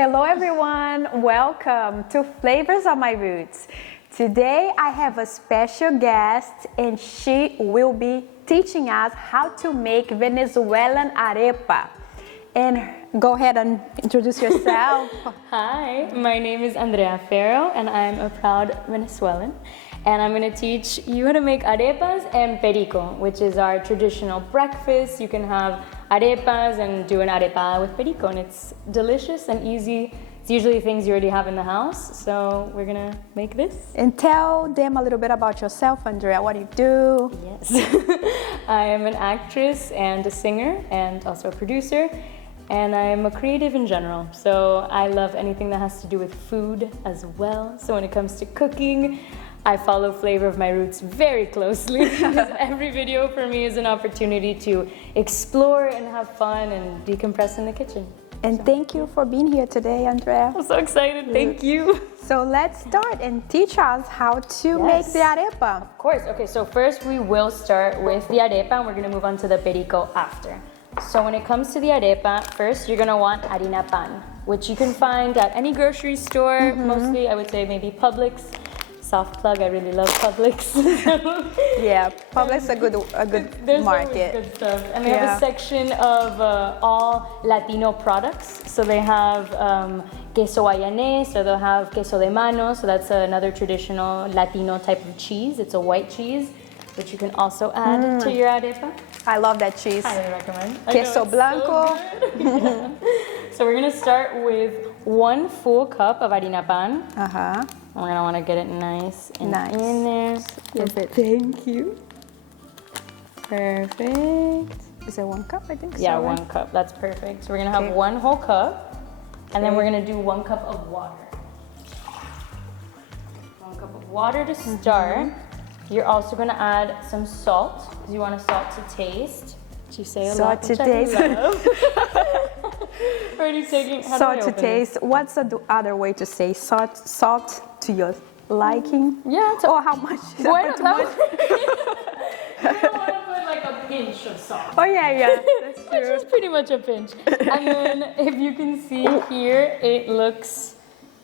Hello everyone, welcome to Flavors of My Roots. Today I have a special guest and she will be teaching us how to make Venezuelan arepa. And go ahead and introduce yourself. Hi, my name is Andrea Ferro and I'm a proud Venezuelan. And I'm going to teach you how to make arepas and perico, which is our traditional breakfast. You can have arepas and do an arepa with perico, and it's delicious and easy. It's usually things you already have in the house, so we're going to make this. And tell them a little bit about yourself, Andrea. What do you do? Yes. I am an actress and a singer and also a producer. And I'm a creative in general, so I love anything that has to do with food as well. So when it comes to cooking, I follow Flavor of My Roots very closely because every video for me is an opportunity to explore and have fun and decompress in the kitchen. And thank you for being here today, Andrea. I'm so excited, thank you. So let's start and teach us how to make the arepa. Of course, okay, so first we will start with the arepa and we're gonna move on to the perico after. So when it comes to the arepa, first you're gonna want harina pan, which you can find at any grocery store, mostly I would say maybe Publix. Soft plug, I really love Publix. Yeah, Publix is a good There's market. Good stuff. And they have a section of all Latino products. So they have queso guayanés, so they'll have queso de mano, so that's another traditional Latino type of cheese. It's a white cheese, which you can also add to your arepa. I love that cheese. Highly recommend. Queso blanco. So, so we're gonna start with 1 full cup of harina pan. We're gonna wanna get it nice and in there. Perfect. Thank you. Perfect. Is it 1 cup? I think so. Yeah, right? 1 cup. That's perfect. So we're gonna have 1 whole cup, and then we're gonna do 1 cup of water. 1 cup of water to start. You're also gonna add some salt because you want a salt to taste. Which you say a lot, Salt to which I taste. love. Already taking. How Salt do I to open taste. this? What's the other way to say salt to your liking? Yeah. Or how much? Bueno, Too much? you don't want to put like a pinch of salt. Oh yeah, that's Which true. is pretty much a pinch. And then if you can see here, it looks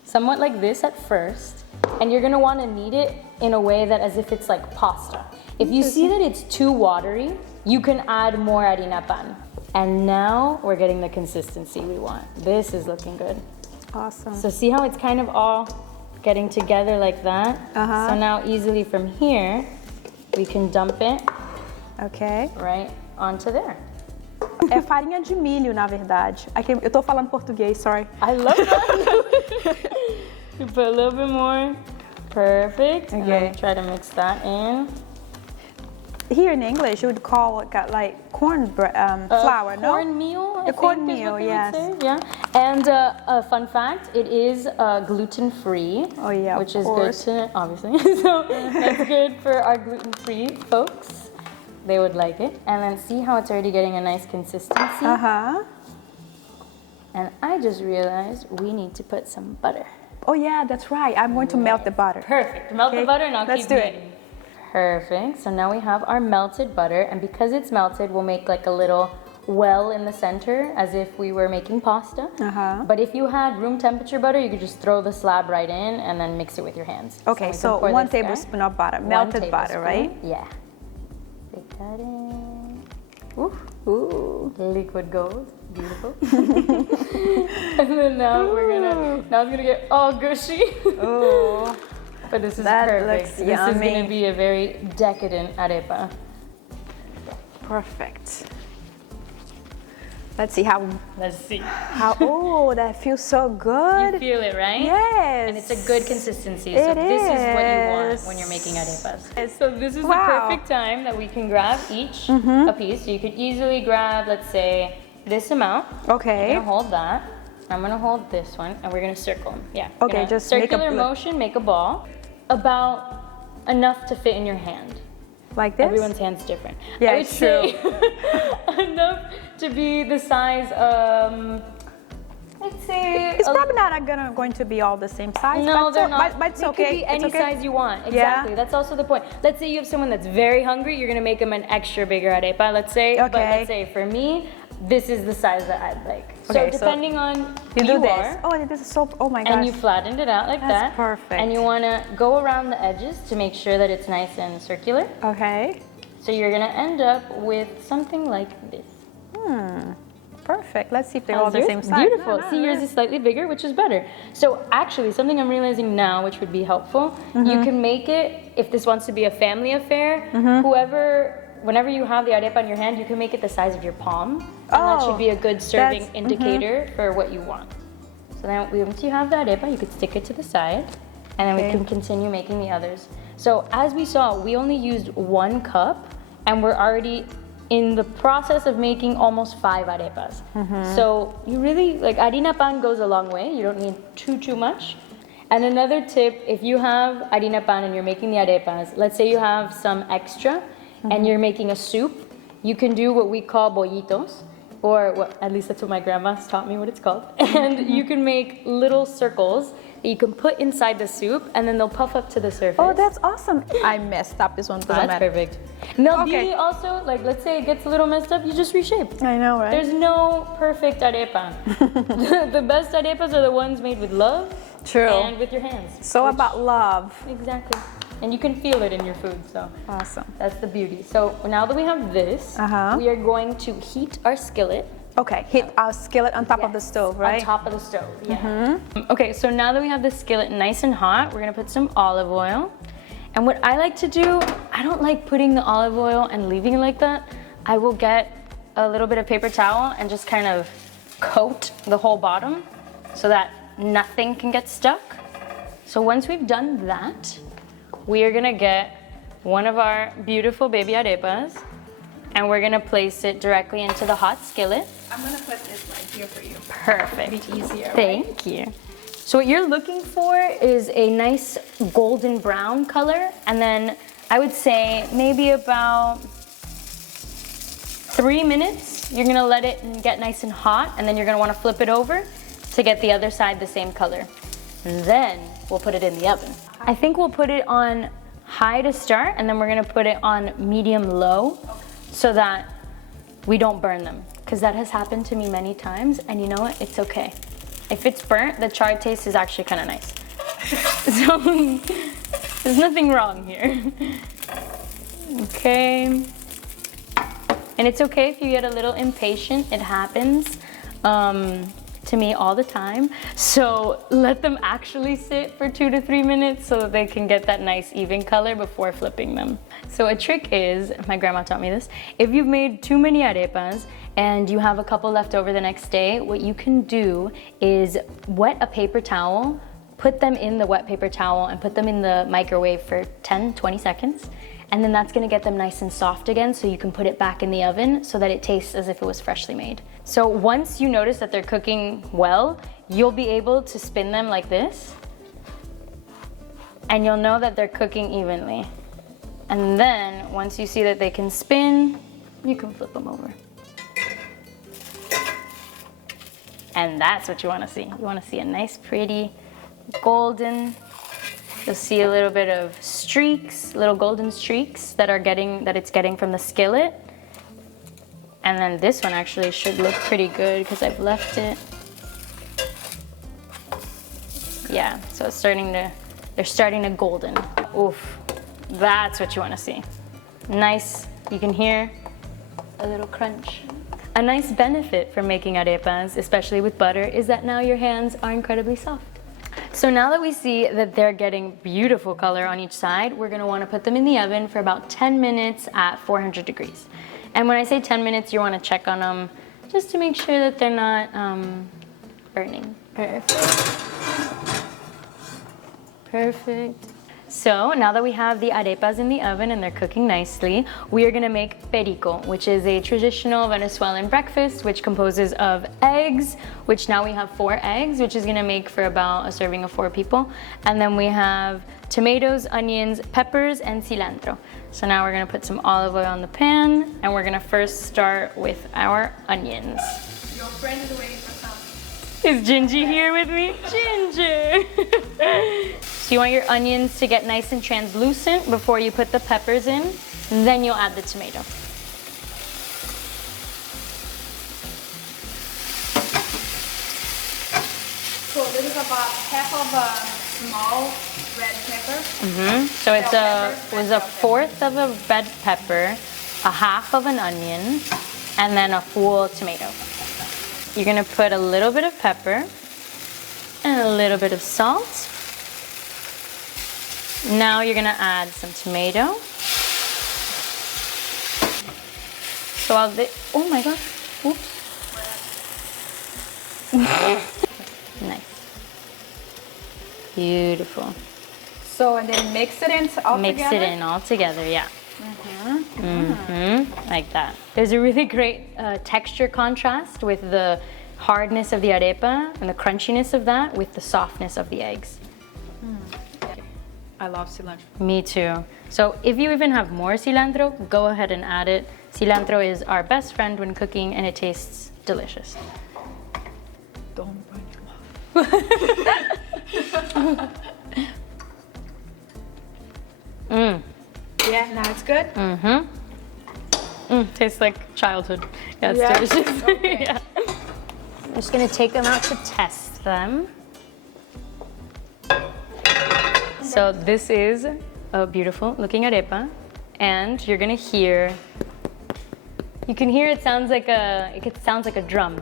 somewhat like this at first. And you're gonna want to knead it in a way that as if it's like pasta. If you see that it's too watery, you can add more harina pan. And now we're getting the consistency we want. This is looking good. Awesome. So see how it's kind of all getting together like that? So now easily from here, we can dump it right onto there. É farinha de milho, na verdade. Aqui, eu tô falando português, sorry. I love that. You put a little bit more. Perfect. And then try to mix that in. Here in English, you would call it like corn flour, no? Cornmeal, I think cornmeal, is what yes. they would say. Yeah. And a fun fact, it is gluten-free. Oh yeah, which of is course. good to, obviously. So that's good for our gluten-free folks. They would like it. And then see how it's already getting a nice consistency. And I just realized we need to put some butter. Oh yeah, that's right. I'm going to melt the butter. Perfect. Melt the butter and I'll Let's keep do kneading. Perfect. So now we have our melted butter, and because it's melted, we'll make like a little well in the center as if we were making pasta. But if you had room temperature butter, you could just throw the slab right in and then mix it with your hands. Okay, so 1 tablespoon of butter, melted butter, right? Yeah. Stick that in. Ooh. Liquid gold. Beautiful. And then now it's gonna get all gushy. Oh. But this is That perfect. looks This yummy. is going to be a very decadent arepa. Perfect. Let's see how. Let's see. Oh, that feels so good. You feel it, right? Yes. And it's a good consistency. So this is what you want when you're making arepas. So this is the perfect time that we can grab each a piece. So you could easily grab, let's say, this amount. Okay. I'm going to hold that. I'm going to hold this one, and we're going to circle them. Yeah. Okay, just circular motion, make a ball. About enough to fit in your hand. Like this? Everyone's hand's different. Yeah, I would it's true. say enough to be the size of, let's say... It's probably not going to be all the same size. No, but they're not. But it's It okay. could be any it's okay. size you want. Exactly. Yeah. That's also the point. Let's say you have someone that's very hungry. You're going to make them an extra bigger arepa, let's say. Okay. But let's say for me, this is the size that I'd like. Okay, so depending on you who do this. are, Oh, this is so. Oh my gosh. and you flattened it out like That's that. perfect. And you want to go around the edges to make sure that it's nice and circular. Okay. So you're going to end up with something like this. Perfect. Let's see if they're all the same size. Beautiful. See, yours is slightly bigger, which is better. So actually, something I'm realizing now, which would be helpful, you can make it, if this wants to be a family affair, whenever you have the arepa in your hand, you can make it the size of your palm. And that should be a good serving indicator for what you want. So then once you have the arepa, you could stick it to the side, and then we can continue making the others. So as we saw, we only used 1 cup, and we're already in the process of making almost 5 arepas. So you really, like, harina pan goes a long way. You don't need too much. And another tip, if you have harina pan and you're making the arepas, let's say you have some extra and you're making a soup, you can do what we call bollitos, or what, at least that's what my grandma's taught me what it's called. And you can make little circles that you can put inside the soup, and then they'll puff up to the surface. Oh, that's awesome. I messed up this one. That's perfect. No, beauty also, like, let's say it gets a little messed up, you just reshape. I know, right? There's no perfect arepa. The best arepas are the ones made with love. True. And with your hands. So about love. Exactly. And you can feel it in your food, so. Awesome. That's the beauty. So now that we have this, we are going to heat our skillet. Okay, heat our skillet on top of the stove, right? On top of the stove, yeah. Okay, so now that we have the skillet nice and hot, we're gonna put some olive oil. And what I like to do, I don't like putting the olive oil and leaving it like that. I will get a little bit of paper towel and just kind of coat the whole bottom so that nothing can get stuck. So once we've done that, we are gonna get one of our beautiful baby arepas, and we're gonna place it directly into the hot skillet. I'm gonna put this right here for you. Perfect. It'll be easier. Thank you. So what you're looking for is a nice golden brown color, and then I would say maybe about 3 minutes. You're gonna let it get nice and hot, and then you're gonna wanna flip it over to get the other side the same color. And then we'll put it in the oven. I think we'll put it on high to start, and then we're gonna put it on medium-low so that we don't burn them. Because that has happened to me many times, and you know what? It's okay. If it's burnt, the charred taste is actually kind of nice. So there's nothing wrong here. Okay. And it's okay if you get a little impatient. It happens to me all the time. So let them actually sit for 2 to 3 minutes so that they can get that nice even color before flipping them. So a trick is, my grandma taught me this, if you've made too many arepas and you have a couple left over the next day, what you can do is wet a paper towel, put them in the wet paper towel and put them in the microwave for 10-20 seconds. And then that's gonna get them nice and soft again, so you can put it back in the oven so that it tastes as if it was freshly made. So once you notice that they're cooking well, you'll be able to spin them like this, and you'll know that they're cooking evenly. And then once you see that they can spin, you can flip them over. And that's what you wanna see. You wanna see a nice, pretty, golden. You'll see a little bit of streaks, little golden streaks that it's getting from the skillet. And then this one actually should look pretty good because I've left it. Yeah, so they're starting to golden. Oof, that's what you want to see. Nice, you can hear a little crunch. A nice benefit from making arepas, especially with butter, is that now your hands are incredibly soft. So now that we see that they're getting beautiful color on each side, we're gonna wanna put them in the oven for about 10 minutes at 400 degrees. And when I say 10 minutes, you wanna check on them just to make sure that they're not burning. Perfect. Perfect. So now that we have the arepas in the oven and they're cooking nicely, we are gonna make perico, which is a traditional Venezuelan breakfast, which composes of eggs, which now we have 4 eggs, which is gonna make for about a serving of 4 people. And then we have tomatoes, onions, peppers, and cilantro. So now we're gonna put some olive oil on the pan, and we're gonna first start with our onions. Your friend is waiting for something. Is Gingy here with me? Ginger! So you want your onions to get nice and translucent before you put the peppers in, and then you'll add the tomato. So this is about half of a small red pepper. So it was a fourth of a red pepper, a half of an onion, and then a full tomato. You're gonna put a little bit of pepper and a little bit of salt. Now you're gonna add some tomato. So oh my gosh, oops. Nice. Beautiful. So, and then mix it in all Mix together? it in all together, yeah. Like that. There's a really great texture contrast with the hardness of the arepa and the crunchiness of that with the softness of the eggs. I love cilantro. Me too. So if you even have more cilantro, go ahead and add it. Cilantro is our best friend when cooking and it tastes delicious. Don't burn your mouth. Yeah, now it's good? Tastes like childhood. Yeah, it's Yeah? delicious. Okay. Yeah. I'm just gonna take them out to test them. So this is a beautiful looking arepa, and you're gonna hear. You can hear it sounds like a drum.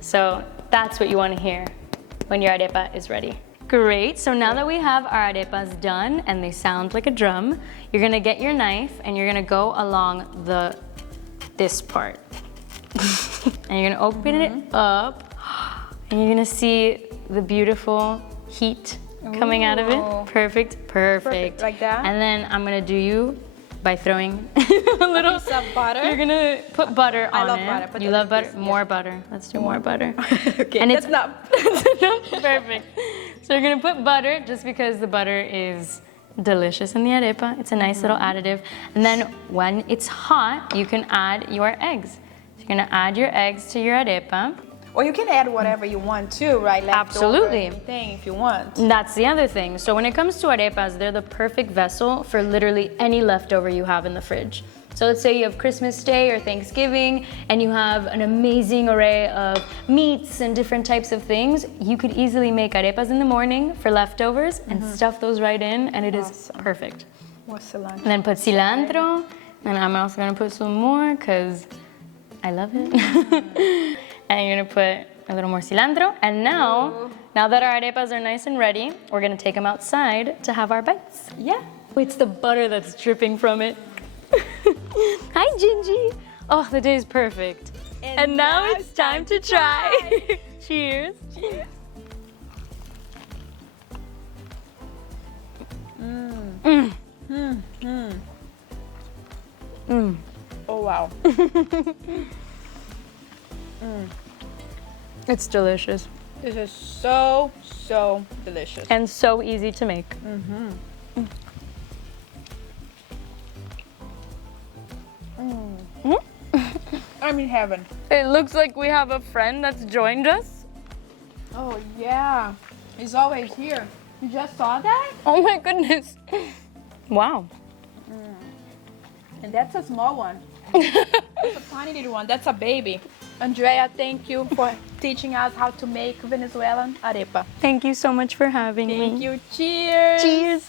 So that's what you want to hear when your arepa is ready. Great. So now that we have our arepas done and they sound like a drum, you're gonna get your knife and you're gonna go along this part. And you're gonna open it up, and you're gonna see the beautiful heat coming out of it. Perfect. Like that? And then I'm gonna do you by throwing a little piece of butter. You're gonna put butter on it. I love butter. Put You a love little butter? piece, More butter. Let's do more butter. Okay, And that's it's not. perfect. So you're gonna put butter just because the butter is delicious in the arepa. It's a nice little additive. And then when it's hot, you can add your eggs. So you're gonna add your eggs to your arepa. Or you can add whatever you want too, right? Leftover, Absolutely. anything if you want. And that's the other thing. So when it comes to arepas, they're the perfect vessel for literally any leftover you have in the fridge. So let's say you have Christmas Day or Thanksgiving and you have an amazing array of meats and different types of things. You could easily make arepas in the morning for leftovers and stuff those right in, and it is perfect. More cilantro. And then put cilantro, and I'm also gonna put some more because I love it. And you're gonna put a little more cilantro. And now that our arepas are nice and ready, we're gonna take them outside to have our bites. Yeah. It's the butter that's dripping from it. Hi, Gingy. Oh, the day is perfect. And now it's time to try. Cheers. Cheers. Oh wow. It's delicious. This is so delicious. And so easy to make. I'm in heaven. It looks like we have a friend that's joined us. Oh yeah. He's always here. You just saw that? Oh my goodness. Wow. And that's a small one. That's a tiny little one. That's a baby. Andrea, thank you for teaching us how to make Venezuelan arepa. Thank you so much for having me. Thank you. Cheers. Cheers.